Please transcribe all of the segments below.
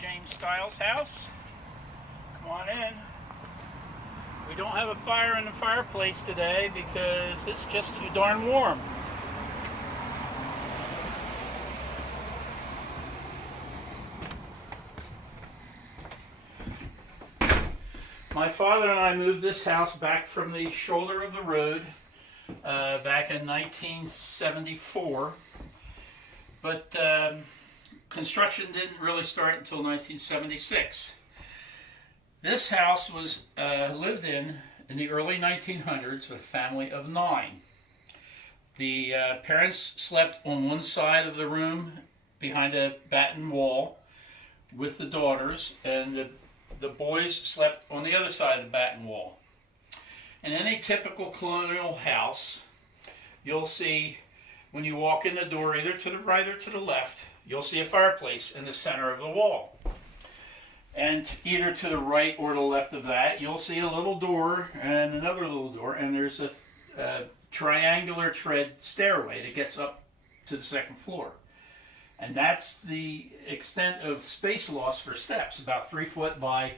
James Stiles' house. Come on in. We don't have a fire in the fireplace today because it's just too darn warm. My father and I moved this house back from the shoulder of the road back in 1974, but construction didn't really start until 1976. This house was lived in the early 1900s with a family of 9. The parents slept on one side of the room behind a batten wall with the daughters, and the boys slept on the other side of the batten wall. In any typical colonial house, you'll see when you walk in the door, either to the right or to the left, you'll see a fireplace in the center of the wall. And either to the right or the left of that, you'll see a little door and another little door, and there's a triangular tread stairway that gets up to the second floor. And that's the extent of space loss for steps, about 3 foot by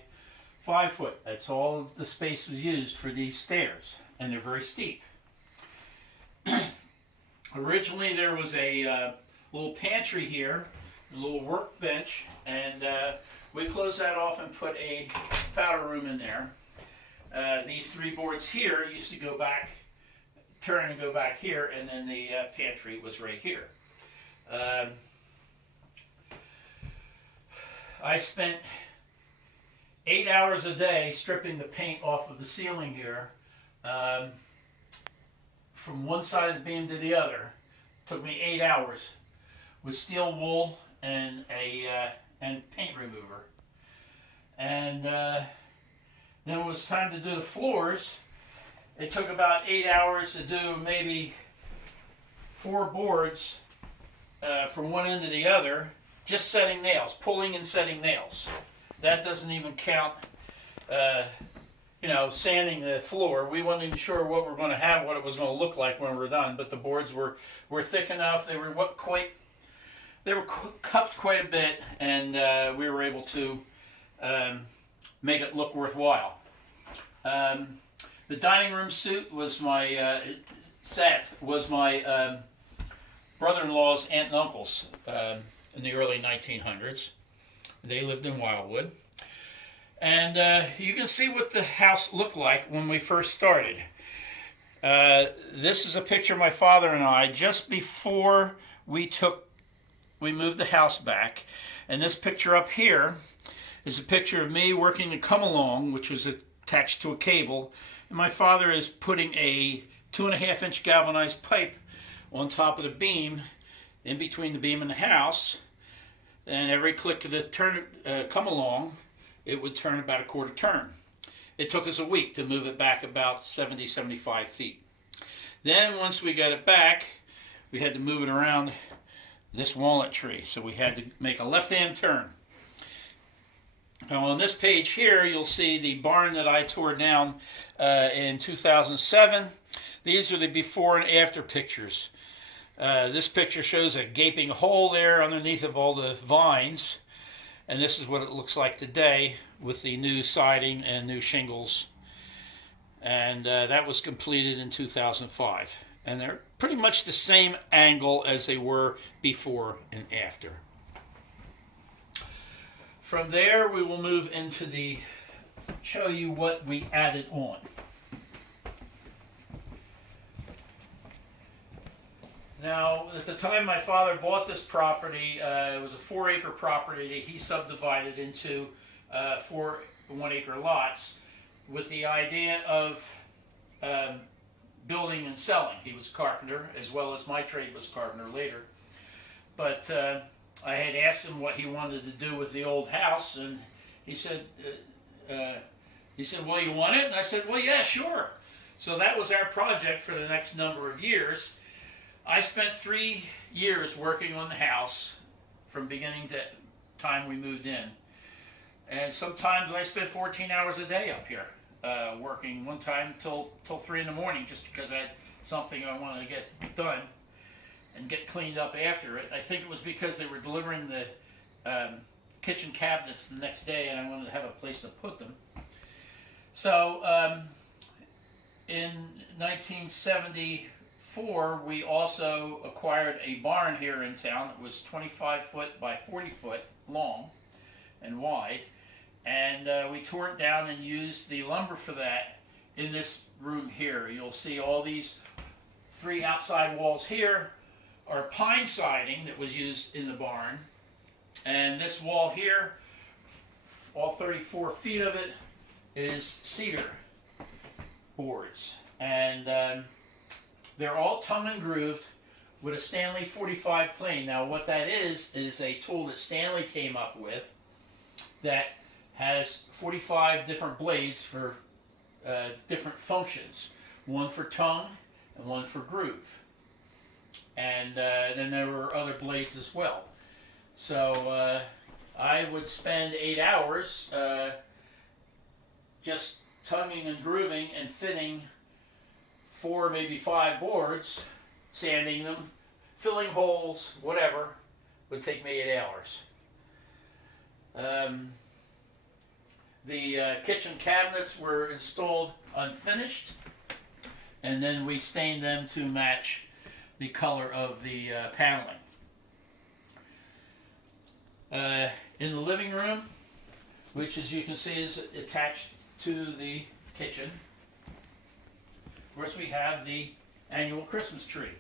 5 foot. That's all the space was used for these stairs, and they're very steep. Originally there was a little pantry here, a little workbench, and we closed that off and put a powder room in there. These 3 boards here used to go back, turn and go back here, and then the pantry was right here. I spent 8 hours a day stripping the paint off of the ceiling here, from one side of the beam to the other. It took me 8 hours with steel wool and paint remover. And then when it was time to do the floors, it took about 8 hours to do maybe 4 boards from one end to the other, just setting nails, pulling and setting nails. That doesn't even count, sanding the floor. We weren't even sure what we're going to have, what it was going to look like when we were done. But the boards were thick enough. They were cupped quite a bit, and we were able to make it look worthwhile. The dining room set was my brother-in-law's aunt and uncle's in the early 1900s. They lived in Wildwood. And you can see what the house looked like when we first started. This is a picture of my father and I just before we moved the house back. And this picture up here is a picture of me working the come along, which was attached to a cable. And my father is putting a 2.5-inch galvanized pipe on top of the beam, in between the beam and the house. And every click of the come along, it would turn about a quarter turn. It took us a week to move it back about 75 feet. Then once we got it back, we had to move it around this walnut tree. So we had to make a left-hand turn. Now on this page here, you'll see the barn that I tore down in 2007. These are the before and after pictures. This picture shows a gaping hole there underneath of all the vines. And this is what it looks like today with the new siding and new shingles. And that was completed in 2005. And they're pretty much the same angle as they were before and after. From there, we will move into show you what we added on. Now, at the time my father bought this property, it was a 4-acre property that he subdivided into 4 1-acre lots with the idea of building and selling. He was a carpenter, as well as my trade was carpenter later. But I had asked him what he wanted to do with the old house, and he said, well, you want it? And I said, well, yeah, sure. So that was our project for the next number of years. I spent 3 years working on the house from beginning to time we moved in. And sometimes I spent 14 hours a day up here working, one time till 3 in the morning, just because I had something I wanted to get done and get cleaned up after it. I think it was because they were delivering the kitchen cabinets the next day, and I wanted to have a place to put them. So in 1974, we also acquired a barn here in town. It was 25 foot by 40 foot long and wide, and we tore it down and used the lumber for that in this room here. You'll see all these 3 outside walls here are pine siding that was used in the barn, and this wall here, all 34 feet of it, is cedar boards, and they're all tongue and grooved with a Stanley 45 plane. Now what that is a tool that Stanley came up with that has 45 different blades for different functions, one for tongue and one for groove, and then there were other blades as well. So I would spend 8 hours just tonguing and grooving and fitting 4, maybe 5 boards, sanding them, filling holes, whatever. Would take me 8 hours. The kitchen cabinets were installed unfinished, and then we stained them to match the color of the paneling. In the living room, which as you can see is attached to the kitchen, of course we have the annual Christmas tree.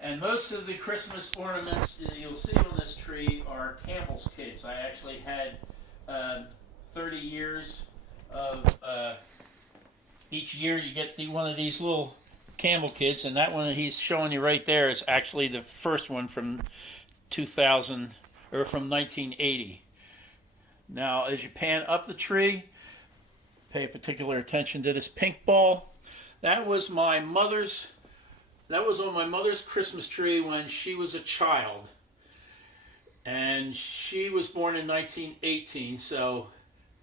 And most of the Christmas ornaments that you'll see on this tree are Campbell's kids. I actually had 30 years of, each year you get one of these little Campbell kids, and that one that he's showing you right there is actually the first one from 2000, or from 1980. Now as you pan up the tree, pay particular attention to this pink ball. That was my mother's, that was on my mother's Christmas tree when she was a child. And she was born in 1918, so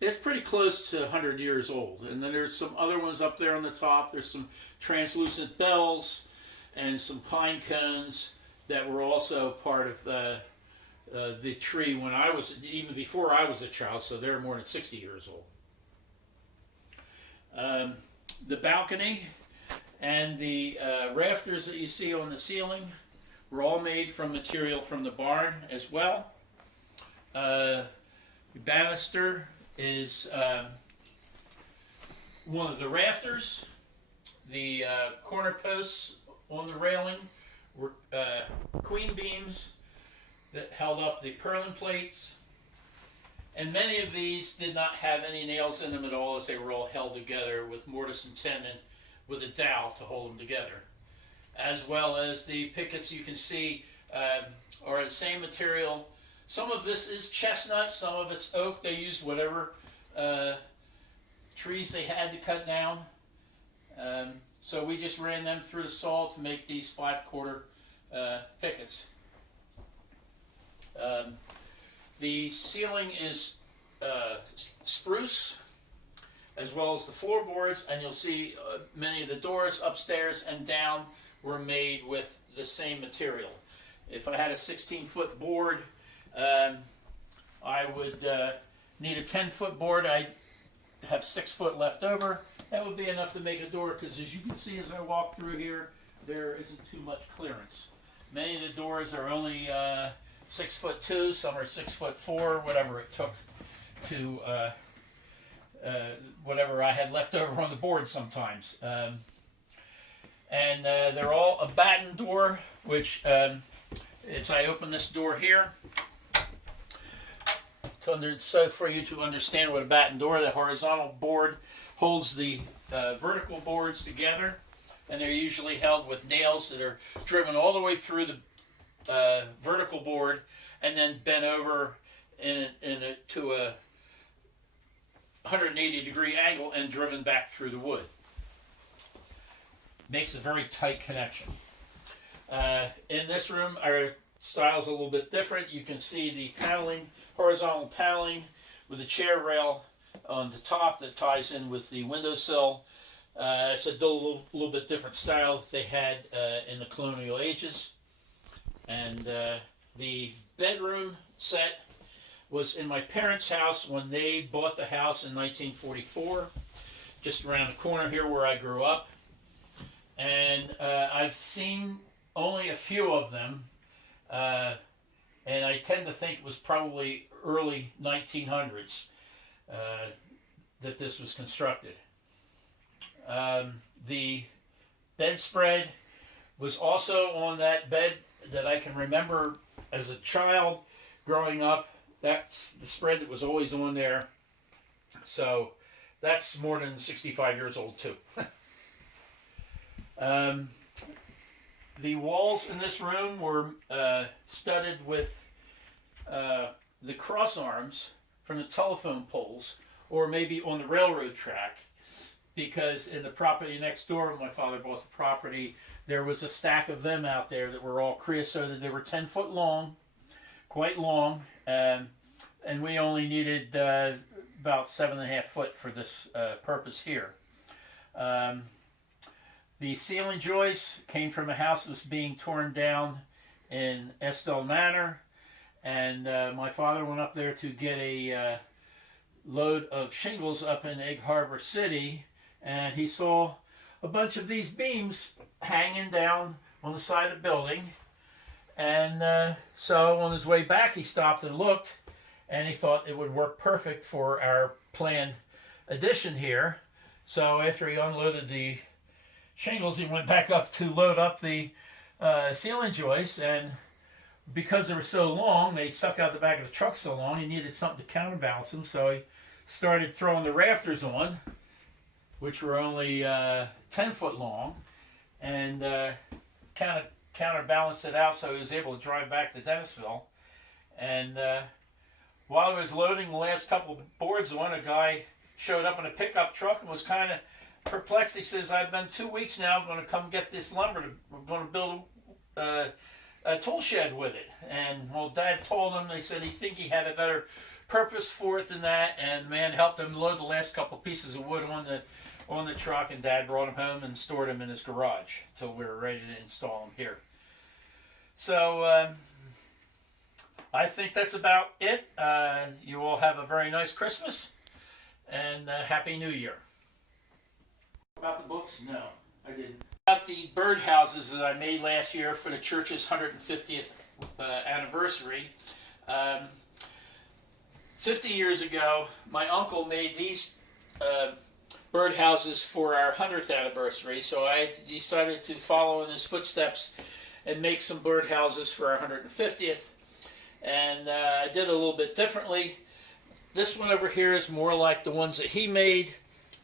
it's pretty close to 100 years old. And then there's some other ones up there on the top. There's some translucent bells and some pine cones that were also part of the tree when I was, even before I was a child, so they're more than 60 years old. The balcony and the rafters that you see on the ceiling were all made from material from the barn as well. The banister is one of the rafters. The corner posts on the railing were queen beams that held up the purlin plates. And many of these did not have any nails in them at all, as they were all held together with mortise and tenon with a dowel to hold them together. As well as the pickets you can see are the same material. Some of this is chestnut, some of it's oak. They used whatever trees they had to cut down. So we just ran them through the saw to make these 5/4 pickets. The ceiling is spruce, as well as the floorboards, and you'll see many of the doors upstairs and down were made with the same material. If I had a 16-foot board, I would need a 10-foot board. I have 6 foot left over. That would be enough to make a door, because as you can see as I walk through here, there isn't too much clearance. Many of the doors are only 6'2", some are 6'4", whatever it took to whatever I had left over on the board sometimes. And they're all a batten door, which as I open this door here, so for you to understand what a batten door, the horizontal board holds the vertical boards together, and they're usually held with nails that are driven all the way through the vertical board and then bent over to a 180-degree angle and driven back through the wood. Makes a very tight connection. In this room, our style's a little bit different. You can see the paneling, horizontal paneling with a chair rail on the top that ties in with the windowsill. It's a little bit different style that they had in the colonial ages. And the bedroom set was in my parents' house when they bought the house in 1944, just around the corner here where I grew up. And I've seen only a few of them, and I tend to think it was probably early 1900s that this was constructed. The bedspread was also on that bed that I can remember as a child growing up. That's the spread that was always on there. So that's more than 65 years old too. The walls in this room were studded with the cross arms from the telephone poles, or maybe on the railroad track, because in the property next door when my father bought the property, there was a stack of them out there that were all creosoted. They were 10 foot long, quite long, and we only needed about 7.5 foot for this purpose here. The ceiling joists came from a house that was being torn down in Estelle Manor, and my father went up there to get a load of shingles up in Egg Harbor City, and he saw a bunch of these beams hanging down on the side of the building. And so on his way back he stopped and looked, and he thought it would work perfect for our planned addition here. So after he unloaded the shingles, he went back up to load up the ceiling joists, and because they were so long, they stuck out the back of the truck so long, he needed something to counterbalance them, so he started throwing the rafters on, which were only 10 foot long, and kind of counterbalanced it out so he was able to drive back to Dennisville. And while he was loading the last couple of boards on, a guy showed up in a pickup truck and was kind of perplexed. He says, "I've been 2 weeks now, I'm going to come get this lumber. We're going to build a tool shed with it." And well, Dad told him, they said he think he had a better purpose for it than that, and the man helped him load the last couple pieces of wood on the truck, and Dad brought him home and stored him in his garage till we were ready to install him here. So I think that's about it. You all have a very nice Christmas, and Happy New Year. About the books? No, I didn't. About the birdhouses that I made last year for the church's 150th anniversary. 50 years ago, my uncle made these birdhouses for our 100th anniversary, so I decided to follow in his footsteps and make some birdhouses for our 150th. And I did a little bit differently. This one over here is more like the ones that he made.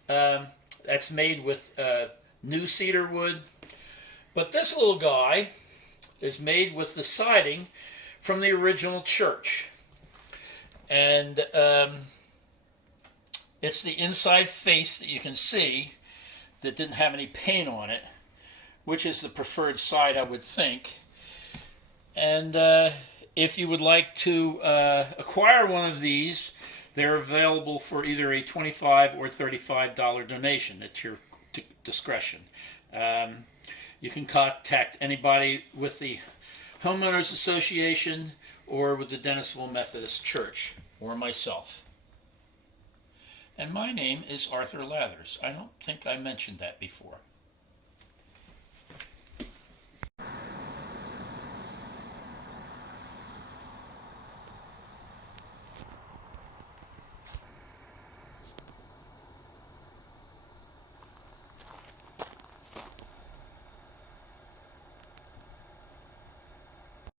That's made with new cedar wood. But this little guy is made with the siding from the original church. And it's the inside face that you can see that didn't have any paint on it, which is the preferred side, I would think. And if you would like to acquire one of these, they're available for either a $25 or $35 donation at your discretion. You can contact anybody with the Homeowners Association or with the Dennisville Methodist Church or myself. And my name is Art Lathers. I don't think I mentioned that before.